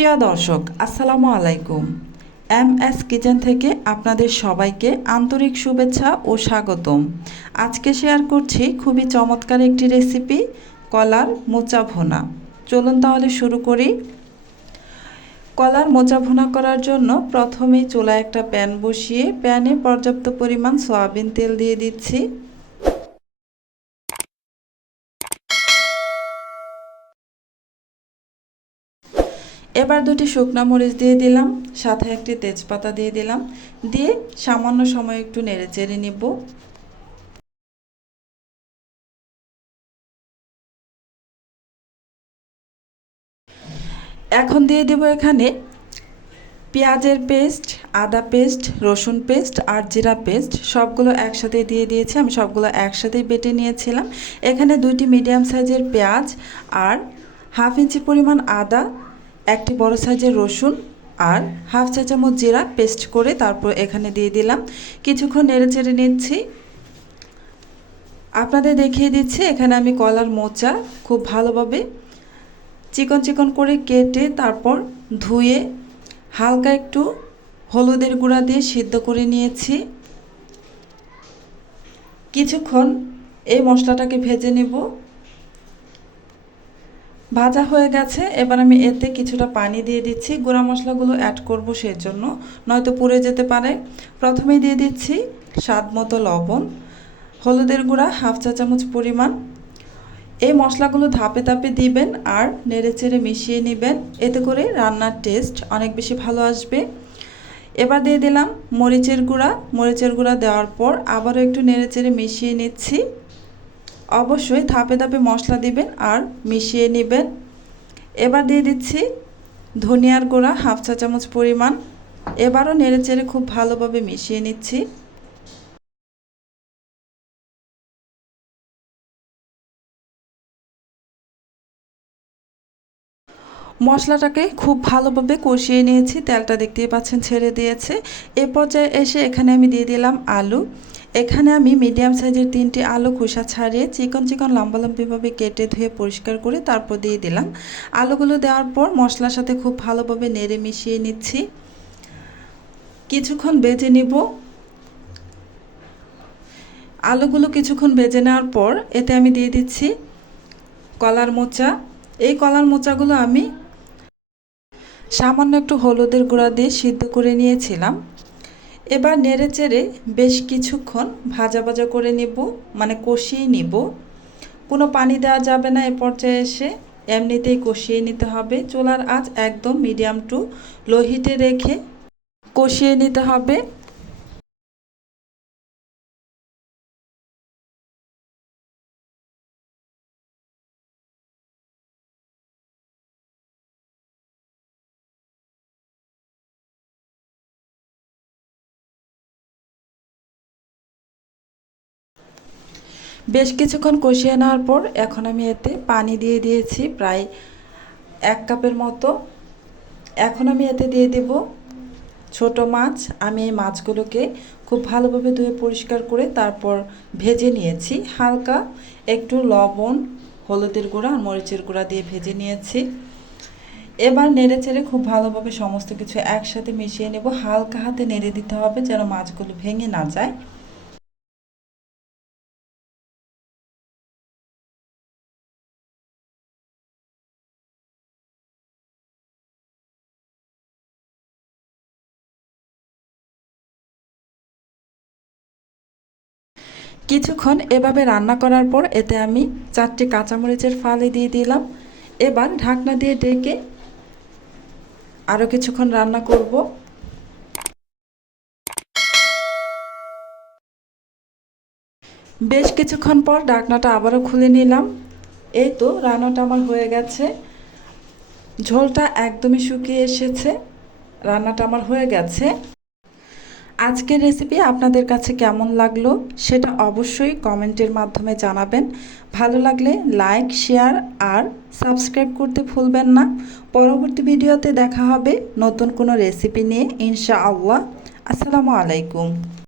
প্রিয় দর্শক, আসসালামু আলাইকুম। এম এস কিচেন থেকে আপনাদের সবাইকে আন্তরিক শুভেচ্ছা ও স্বাগতম। আজকে শেয়ার করছি খুবই চমৎকার একটি রেসিপি, কলার মোচা ভোনা। চলুন তাহলে শুরু করি। কলার মোচা ভুনা করার জন্য প্রথমেই চুলায় একটা প্যান বসিয়ে প্যানে পর্যাপ্ত পরিমাণ সয়াবিন তেল দিয়ে দিচ্ছি। এবার দুটি শুকনো মরিচ দিয়ে দিলাম, সাথে একটি তেজপাতা দিয়ে দিলাম, দিয়ে সামান্য সময় একটু নেড়ে চেড়ে নিব। এখন দিয়ে দেব এখানে পেঁয়াজের পেস্ট, আদা পেস্ট, রসুন পেস্ট আর জিরা পেস্ট। সবগুলো একসাথে দিয়ে দিয়েছি, আমি সবগুলো একসাথেই বেটে নিয়েছিলাম। এখানে দুইটি মিডিয়াম সাইজের পেঁয়াজ আর হাফ ইঞ্চি পরিমাণ আদা একটি বড় সাইজের রসুন আর হাফ চা চামচ জিরা পেস্ট করে তারপর এখানে দিয়ে দিলাম। কিছুক্ষণ নেড়ে চেড়ে নিচ্ছি। আপনাদের দেখিয়ে দিচ্ছি, এখানে আমি কলার মোচা খুব ভালোভাবে চিকন চিকন করে কেটে তারপর ধুয়ে হালকা একটু হলুদের গুঁড়া দিয়ে সিদ্ধ করে নিয়েছি। কিছুক্ষণ এই মশলাটাকে ভেজে নেব। ভাজা হয়ে গেছে, এবার আমি এতে কিছুটা পানি দিয়ে দিচ্ছি। গুঁড়া মশলাগুলো অ্যাড করব সেই জন্য নয়তো পুড়ে যেতে পারে। প্রথমেই দিয়ে দিচ্ছি স্বাদ মতো লবণ, হলুদের গুঁড়া হাফ চা চামচ পরিমাণ। এই মশলাগুলো ধাপে ধাপে দিবেন আর নেড়ে চেড়ে মিশিয়ে নেবেন। এতে করে রান্নার টেস্ট অনেক বেশি ভালো আসবে। এবার দিয়ে দিলাম মরিচের গুঁড়া। মরিচের গুঁড়া দেওয়ার পর আবারও একটু নেড়ে চেড়ে মিশিয়ে নিচ্ছি। অবশ্যই ধাপে ধাপে মশলা দিবেন আর মিশিয়ে নেবেন। এবার দিয়ে দিচ্ছি ধনিয়ার গুঁড়া, হাফ চা চামচ পরিমাণ। এবারও নেড়ে চেড়ে খুব ভালোভাবে মিশিয়ে নিচ্ছি। মশলাটাকে খুব ভালোভাবে কষিয়ে নিয়েছি, তেলটা দেখতেই পাচ্ছেন ছেড়ে দিয়েছে। এ পর্যায়ে এসে এখানে আমি দিয়ে দিলাম আলু। এখানে আমি মিডিয়াম সাইজের তিনটি আলু খোসা ছাড়িয়ে চিকন চিকন লম্বা লম্বিভাবে কেটে ধুয়ে পরিষ্কার করে তারপর দিয়ে দিলাম। আলুগুলো দেওয়ার পর মশলার সাথে খুব ভালোভাবে নেড়ে মিশিয়ে নিচ্ছি। কিছুক্ষণ বেজে নিব। আলুগুলো কিছুক্ষণ বেজে নেওয়ার পর এতে আমি দিয়ে দিচ্ছি কলার মোচা। এই কলার মোচাগুলো আমি সামান্য একটু হলুদের গুঁড়া দিয়ে সিদ্ধ করে নিয়েছিলাম। এবার নেড়ে চেড়ে বেশ কিছুক্ষণ ভাজা ভাজা করে নিব মানে কষিয়ে নেব। কোনো পানি দেওয়া যাবে না এ পর্যায়ে এসে, এমনিতেই কষিয়ে নিতে হবে। চুলার আঁচ একদম মিডিয়াম টু লো হিটে রেখে কষিয়ে নিতে হবে। বেশ কিছুক্ষণ কষিয়ে নেওয়ার পর এখন আমি এতে পানি দিয়ে দিয়েছি প্রায় এক কাপের মতো। এখন আমি এতে দিয়ে দেব ছোট মাছ। আমি এই মাছগুলোকে খুব ভালোভাবে ধুয়ে পরিষ্কার করে তারপর ভেজে নিয়েছি। হালকা একটু লবণ, হলুদের গুঁড়া আর মরিচের গুঁড়া দিয়ে ভেজে নিয়েছি। এবার নেড়ে চেড়ে খুব ভালোভাবে সমস্ত কিছু একসাথে মিশিয়ে নেব। হালকা হাতে নেড়ে দিতে হবে যেন মাছগুলো ভেঙে না যায়। কিছুক্ষণ এভাবে রান্না করার পর এতে আমি চারটি কাঁচামরিচের ফালি দিয়ে দিলাম। এবার ঢাকনা দিয়ে ডেকে আরও কিছুক্ষণ রান্না করব। বেশ কিছুক্ষণ পর ঢাকনাটা আবারও খুলে নিলাম। এই তো রান্নাটা আমার হয়ে গেছে। ঝোলটা একদমই শুকিয়ে এসেছে। রান্নাটা আমার হয়ে গেছে। আজকের রেসিপি আপনাদের কাছে কেমন লাগল সেটা অবশ্যই কমেন্টের মাধ্যমে জানাবেন। ভালো লাগলে লাইক শেয়ার আর সাবস্ক্রাইব করতে ভুলবেন না। পরবর্তী ভিডিওতে দেখা হবে নতুন কোনো রেসিপি নিয়ে ইনশা ইনশাআল্লাহ। আসসালামু আলাইকুম।